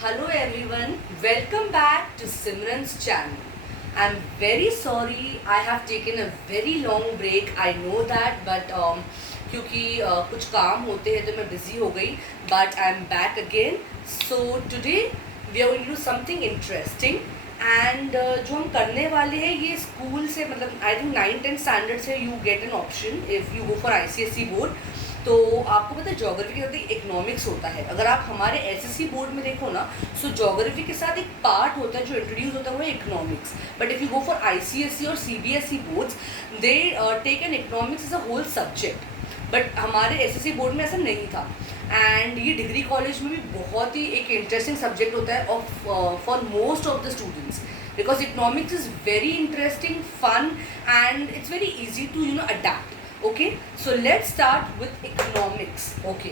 Hello everyone, welcome back to Simran's channel. I'm very sorry I have taken a very long break. I know that, but क्योंकि कुछ काम होते हैं तो मैं busy हो गई. But I'm back again. So today we are going to do something interesting. And जो हम करने वाले हैं ये स्कूल से मतलब I think 9-10 स्टैंडर्ड से you get an option if you go for ICSE board. तो आपको पता है ज्योग्राफी के साथ एक इकोनॉमिक्स होता है. अगर आप हमारे एसएससी बोर्ड में देखो ना, सो ज्योग्राफी के साथ एक पार्ट होता है जो इंट्रोड्यूस होता है वो economics. But if you go for ICSE और CBSE boards they take an economics as a whole subject. But हमारे एसएससी बोर्ड में ऐसा नहीं था. एंड ये डिग्री कॉलेज में भी बहुत ही एक इंटरेस्टिंग सब्जेक्ट होता है of for most of the students, because economics is very interesting, fun, and it's very easy to adapt. Okay, so let's start with economics. Okay,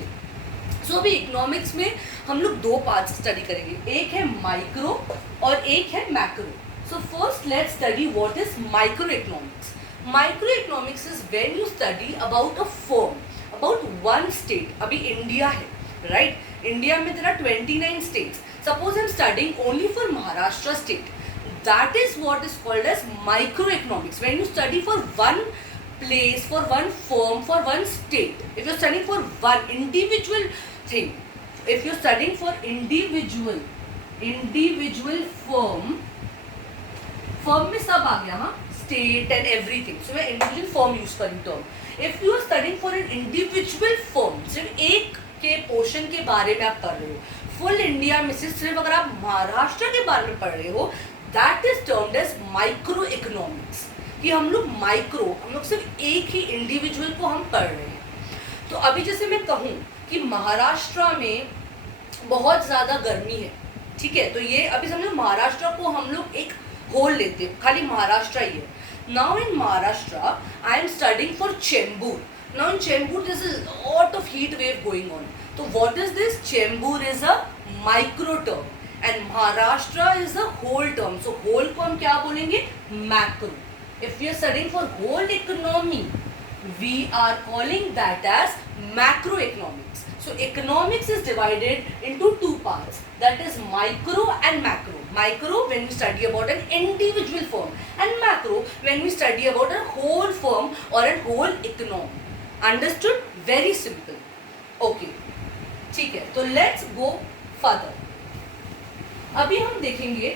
so अभी economics में हम लोग दो पार्ट्स स्टडी करेंगे, एक है माइक्रो और एक है macro. So first let's study what is microeconomics. Microeconomics is when you study about a firm, about one state. अभी इंडिया है, right? इंडिया में there are 29 states. Suppose I'm studying only for Maharashtra state. That is what is called as microeconomics. When you study for one place, for one firm, for one state, if you're studying for one individual thing, if you're studying for individual firm में सब आ गया, हाँ, state and everything. So मैं individual firm use करूँ term. If you are studying for an individual firm, सिर्फ एक के portion के बारे में आप पढ़ रहे हो, फुल इंडिया में से सिर्फ अगर आप महाराष्ट्र के बारे में पढ़ रहे हो, that is termed as microeconomics. कि हम लोग सिर्फ एक ही इंडिविजुअल को हम पढ़ रहे हैं. तो अभी जैसे मैं कहूँ कि महाराष्ट्र में बहुत ज़्यादा गर्मी है, ठीक है, तो ये अभी समझो महाराष्ट्र को हम लोग एक होल लेते हैं, खाली महाराष्ट्र ही है. Now in Maharashtra I am studying for Chembur. Now in Chembur this is lot of heat wave going on. तो what is this? Chembur is a micro term and Maharashtra is the whole term. So whole को हम क्या बोलेंगे? Macro. If we are studying for whole economy, we are calling that as macroeconomics. So economics is divided into two parts. That is micro and macro. Micro when we study about an individual firm, and macro when we study about a whole firm or a whole economy. Understood? Very simple. Okay. ठीक है. तो let's go further. अभी हम देखेंगे,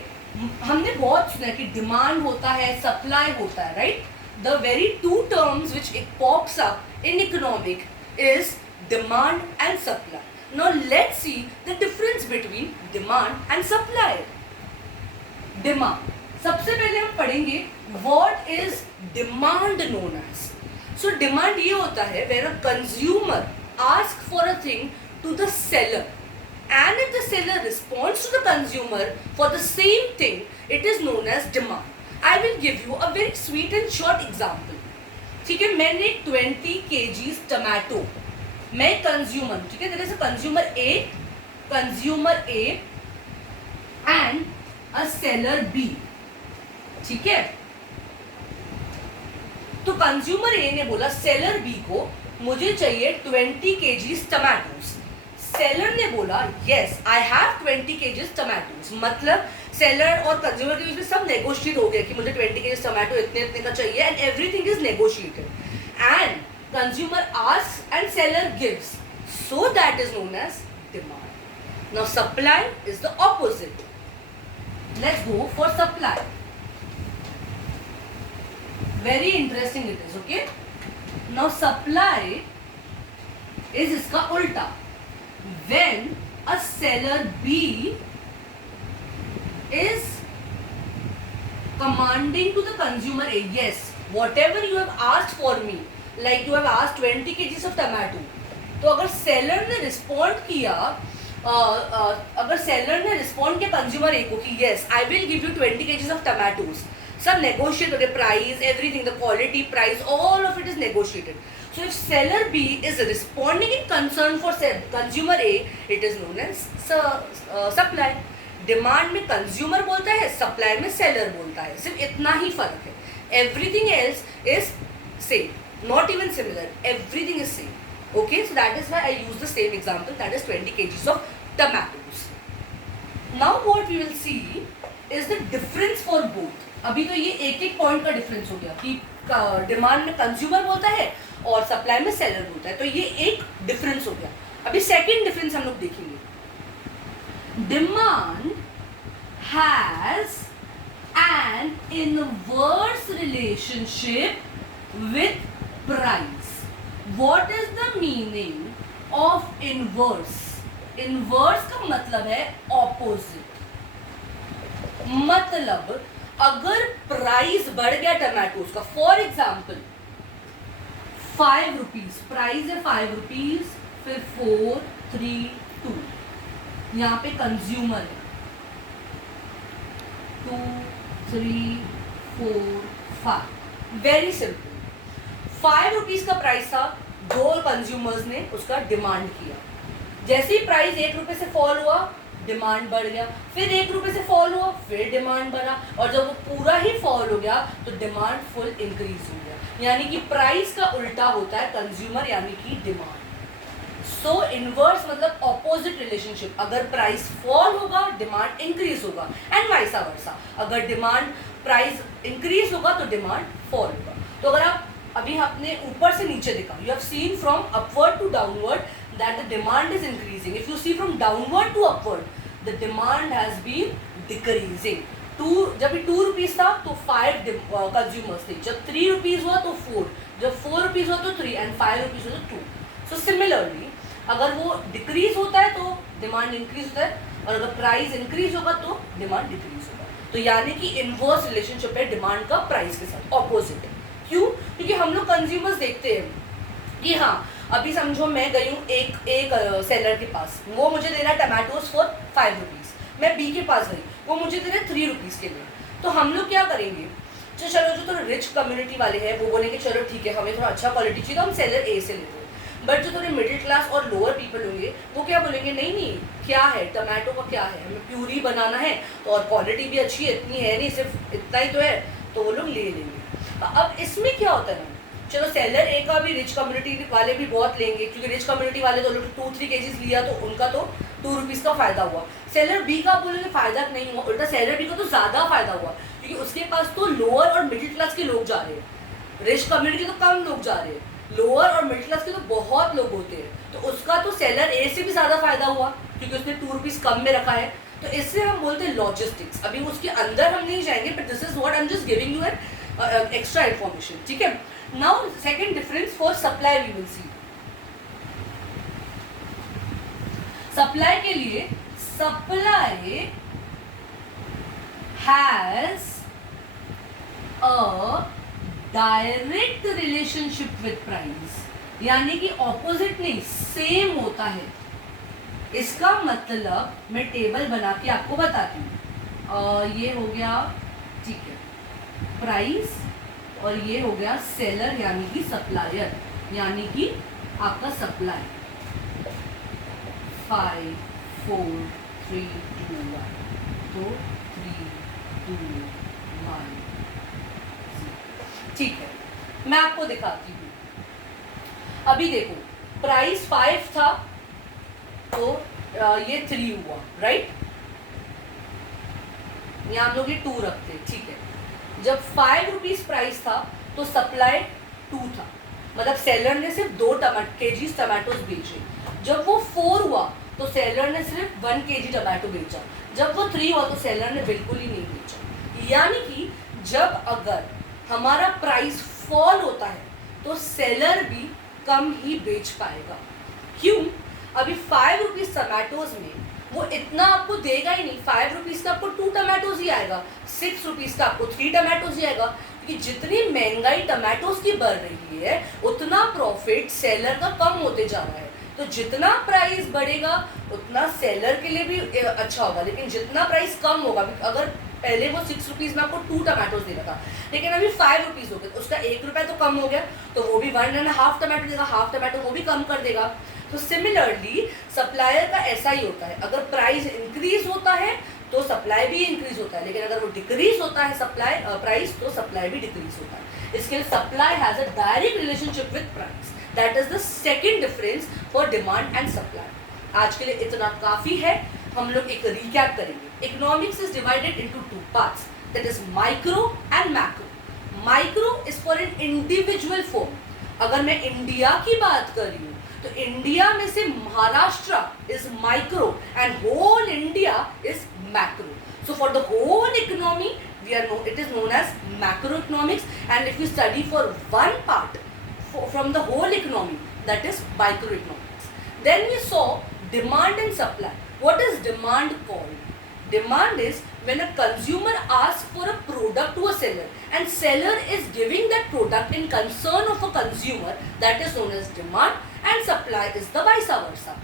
हमने बहुत सुना कि डिमांड होता है, सप्लाई होता है, right? The very two terms which it pops up in economic is demand and supply. Now let's see the difference between demand and supply. Demand, सबसे पहले हम पढ़ेंगे what is demand known as. So demand ये होता है where a consumer ask for a thing to the seller, and if the seller responds to the consumer for the same thing, it is known as demand. I will give you a very sweet and short example. ठीक है, मैंने 20 kgs tomato, मैं consumer, ठीक है, there is a consumer A and a seller B, ठीक है. तो consumer A ने बोला सेलर B को मुझे चाहिए 20 kgs टमाटोस. सेलर ने बोला yes I have 20 kgs tomatoes. मतलब सेलर और कंज्यूमर के बीच में सब नेगोशिएट हो गया कि मुझे 20 kgs टमाटो इतने का चाहिए, and everything is negotiated. And consumer asks and seller gives, so that is known as demand. Now supply is the opposite. Let's go for supply. Very interesting it is. Okay, now supply is इसका उल्टा. When a seller B is commanding to the consumer A, yes, whatever you have asked for me, like you have asked 20 kgs of tomato, तो अगर seller ने respond किया, अगर seller ने respond किया consumer A को कि yes I will give you 20 kgs of tomatoes, सब नेगोशिएट होते, price, everything, the quality, price, all of it is negotiated. So if seller B is responding in concern for consumer A, it is known as supply. Demand में consumer बोलता है, supply में seller बोलता है, सिर्फ इतना ही फर्क है. Everything else is same, not even similar. Everything is same. Okay, so that is why I use the same example, that is 20 kgs of tomatoes. Now what we will see is the difference for both. अभी तो ये एक एक point का difference हो गया कि demand में कंज्यूमर बोलता है और सप्लाई में सेलर बोलता है, तो ये एक डिफरेंस हो गया। अभी सेकंड डिफरेंस हम लोग देखेंगे। Demand has an inverse relationship with price. What is the meaning of inverse? Inverse का मतलब है ऑपोजिट। मतलब अगर प्राइस बढ़ गया टमाटोज का, फॉर एग्जाम्पल 5 रुपीज, प्राइस है 5 रुपीज, फिर 4 3 2, यहाँ पे कंज्यूमर है 2 3 4 5। वेरी सिंपल, 5 रुपीज का प्राइस था, दो कंज्यूमर्स ने उसका डिमांड किया। जैसे ही प्राइस 1 रुपए से फॉल हुआ, डिमांड बढ़ गया, फिर 1 रुपए से फॉल हुआ, फिर डिमांड बढ़ा, और जब वो पूरा ही फॉल हो गया तो डिमांड फुल इंक्रीज हो गया। यानी कि प्राइस का उल्टा होता है कंज्यूमर यानी कि डिमांड। सो इनवर्स मतलब ऑपोजिट रिलेशनशिप। अगर प्राइस फॉल होगा डिमांड इंक्रीज होगा, एंड वाइस वर्सा। अगर डिमांड प्राइस इंक्रीज होगा तो डिमांड फॉल होगा। तो अगर आप अभी आपने ऊपर से नीचे देखा, you have seen from upward to downward that the demand is increasing. If you see from downward to upward, the demand has been decreasing. जब 2 रुपीज था तो 5 कंज्यूमर्स थे, जब 3 रुपीज हुआ तो 4, जब 4 रुपीज हुआ तो 3, एंड 5 रुपीज हुआ तो 2। सो सिमिलरली अगर वो डिक्रीज होता है तो डिमांड इंक्रीज होता है, और अगर प्राइस इंक्रीज होगा तो डिमांड डिक्रीज होगा। तो यानी कि इनवर्स रिलेशनशिप है डिमांड का प्राइस के साथ, ऑपोजिट है। क्यों? क्योंकि हम लोग कंज्यूमर्स देखते हैं कि हाँ, अभी समझो मैं गई हूँ एक सेलर के पास, वो मुझे दे रहा है टमाटोज फॉर 5 रुपीज़। मैं बी के पास गई, वो मुझे दे रहा है 3 रुपीज़ के लिए। तो हम लोग क्या करेंगे, चलो जो थोड़ा रिच कम्युनिटी वाले हैं वो बोलेंगे चलो ठीक है, हमें थोड़ा अच्छा क्वालिटी चाहिए तो हम सेलर ए से लेते हैं। बट जो थोड़े मिडिल क्लास और लोअर पीपल होंगे वो क्या बोलेंगे, नहीं नहीं क्या है, टमाटो का क्या है, हमें प्यूरी बनाना है तो, और क्वालिटी भी अच्छी है, इतनी है नहीं, सिर्फ इतना ही तो है, तो वो लोग ले लेंगे। अब इसमें क्या होता है ना, चलो सेलर ए का भी रिच कम्युनिटी वाले भी बहुत लेंगे, क्योंकि रिच कम्युनिटी वाले तो लोग 2-3 केजीज लिया तो उनका तो 2 रुपीज़ का फायदा हुआ। सेलर बी का बोलेंगे फायदा नहीं हुआ, उल्टा सेलर बी का तो ज़्यादा फायदा हुआ, क्योंकि उसके पास तो लोअर और मिडिल क्लास के लोग जा रहे हैं, रिच कम्युनिटी तो कम लोग जा रहे हैं, लोअर और मिडिल क्लास के तो बहुत लोग होते हैं, तो उसका तो सेलर ए से भी ज़्यादा फायदा हुआ क्योंकि उसने 2 रुपीज़ कम में रखा है। तो इससे हम बोलते हैं लॉजिस्टिक्स। अभी उसके अंदर हम नहीं जाएंगे, but this is what I am just giving you an extra information, ठीक है। Now second difference for supply we will see. Supply के लिए supply has a direct relationship with price, यानी कि opposite नहीं सेम होता है। इसका मतलब मैं टेबल बना के आपको बताती हूँ। ये हो गया, ठीक है, प्राइस, और ये हो गया सेलर यानी कि सप्लायर, यानी कि आपका सप्लाई। 5 4 3 2 1, तो 3 2 1, ठीक है। मैं आपको दिखाती हूँ। अभी देखो प्राइस 5 था तो ये 3 हुआ, राइट। यहाँ हम लोग ये 2 रखते, ठीक है। जब 5 रुपीज़ प्राइस था तो सप्लाई 2 था, मतलब सेलर ने सिर्फ 2 केजीज टमाटोज बेचे। जब वो 4 हुआ तो सेलर ने सिर्फ 1 केजी टमाटो बेचा। जब वो 3 हुआ तो सेलर ने बिल्कुल ही नहीं बेचा। यानी कि जब अगर हमारा प्राइस फॉल होता है तो सेलर भी कम ही बेच पाएगा। क्यों? अभी 5 रुपीज़ टमाटोज में वो इतना आपको देगा ही नहीं। 5 रुपीज़ का आपको 2 टमाटोज ही आएगा, 6 रुपीज़ का आपको 3 टमाटोज ही आएगा, क्योंकि जितनी महंगाई टमाटोज की बढ़ रही है उतना प्रॉफिट सेलर का कम होते जा रहा है। तो जितना प्राइस बढ़ेगा उतना सेलर के लिए भी अच्छा होगा, लेकिन जितना प्राइस कम होगा, अगर पहले वो 6 रुपीज़ में आपको 2 टमाटोज दे रहा था, लेकिन अभी 5 रुपीज़ हो गए तो उसका 1 रुपया तो कम हो गया, तो वो भी 1.5 टमाटो देगा, हाफ टमाटो वो भी कम कर देगा। तो सिमिलरली सप्लायर का ऐसा ही होता है, अगर प्राइस इंक्रीज होता है तो सप्लाई भी इंक्रीज होता है, लेकिन अगर वो डिक्रीज होता है सप्लाई प्राइस तो सप्लाई भी डिक्रीज होता है। इसके लिए supply has a direct relationship with price. That is the second difference for demand and supply. आज के लिए इतना काफ़ी है। हम लोग एक रिकैप करेंगे। Economics is divided into two parts, that is micro and macro. Micro is for an individual form. अगर मैं इंडिया की बात कर रही हूँ तो इंडिया में से Maharashtra is micro and whole India is macro. So for the whole economy, it is known as macroeconomics, and if we study for one part from the whole economy, that is microeconomics. Then we saw demand and supply. What is demand called? Demand is when a consumer asks for a product to a seller, and seller is giving that product in concern of a consumer, that is known as demand, and supply is the vice versa.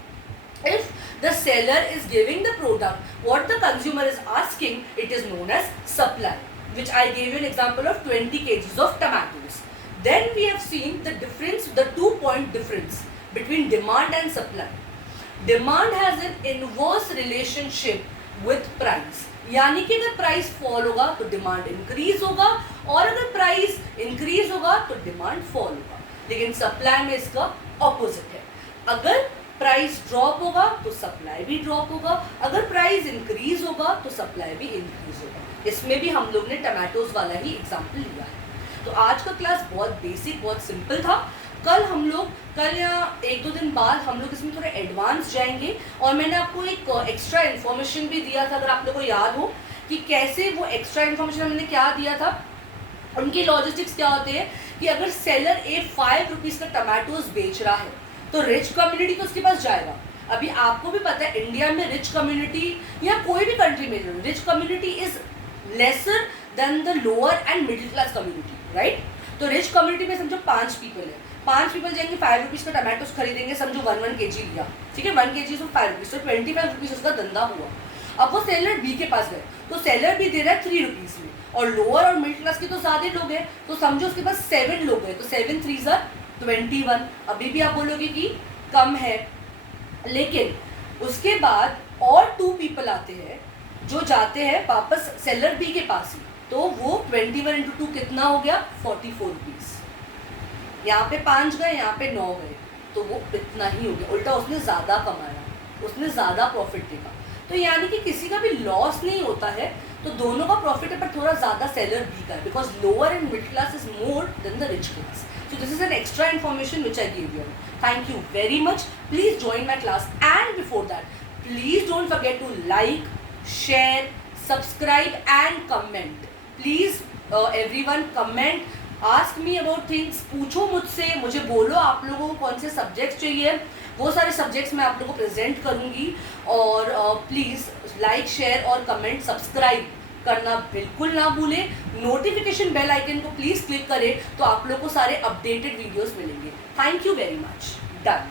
If the seller is giving the product, what the consumer is asking, it is known as supply, which I gave you an example of 20 kgs of tomatoes. Then we have seen the difference, the 2-point difference between demand and supply. Demand has an inverse relationship with price. यानी कि अगर price fall होगा तो demand increase होगा, और अगर price increase होगा तो डिमांड फॉल होगा। लेकिन सप्लाई में इसका ऑपोजिट है। अगर प्राइस ड्रॉप होगा तो सप्लाई भी ड्रॉप होगा, अगर प्राइस इंक्रीज होगा तो सप्लाई भी इंक्रीज होगा। इसमें भी हम लोग ने टमाटोज वाला ही एग्जांपल लिया है। तो आज का क्लास बहुत बेसिक, बहुत सिंपल था। कल या 1-2 दिन बाद हम लोग इसमें थोड़ा एडवांस जाएंगे, और मैंने आपको एक एक्स्ट्रा इन्फॉर्मेशन भी दिया था, अगर आप लोगों को याद हो कि कैसे वो एक्स्ट्रा इन्फॉर्मेशन मैंने क्या दिया था। उनके लॉजिस्टिक्स क्या होते हैं कि अगर सेलर 5 रुपीज़ का टमाटोज बेच रहा है तो रिच कम्युनिटी तो उसके पास जाएगा। अभी आपको भी पता है इंडिया में रिच कम्युनिटी या कोई भी कंट्री में rich community is lesser than the lower and middle class community, right. तो रिच कम्युनिटी में समझो 5 पीपल है, 5 पीपल जाएंगे 5 रुपीज़ का टमाटोस खरीदेंगे, समझो 1 kg लिया, ठीक है, 1 kg तो 5 रुपीज़, तो 25 रुपीज़ उसका धंधा हुआ। अब वो सेलर बी के पास गए तो सेलर भी दे रहा है 3 रुपीज़ में, और लोअर और मिडिल क्लास के तो ज़्यादा लोग हैं, तो समझो उसके पास 7 लोग हैं, तो 7 3s are 21। अभी भी आप बोलोगे कि कम है, लेकिन उसके बाद और 2 पीपल आते हैं जो जाते हैं वापस सेलर बी के पास ही, तो वो 21 × 2 कितना हो गया, 44 रुपीज़। यहाँ पे 5 गए, यहाँ पे 9 गए, तो वो इतना ही हो गया, उल्टा उसने ज़्यादा कमाया, उसने ज़्यादा प्रॉफिट देखा। तो यानी कि किसी का भी लॉस नहीं होता है, तो दोनों का प्रॉफिट है, पर थोड़ा ज़्यादा सेलर बी का है, because lower and middle class is more than the rich class. So this is an extra information which I gave you. Thank you very much. Please join my class, and before that, please don't forget to like, share, subscribe and comment. Please everyone comment, ask me about things. पूछो मुझसे, मुझे बोलो आप लोगों को कौन से subjects चाहिए, वो सारे सब्जेक्ट्स मैं आप लोगों को प्रेजेंट करूँगी। और प्लीज़ लाइक, शेयर और कमेंट, सब्सक्राइब करना बिल्कुल ना भूलें। नोटिफिकेशन बेल आइकन को प्लीज़ क्लिक करें, तो आप लोगों को सारे अपडेटेड वीडियोस मिलेंगे। Thank you very much. Done.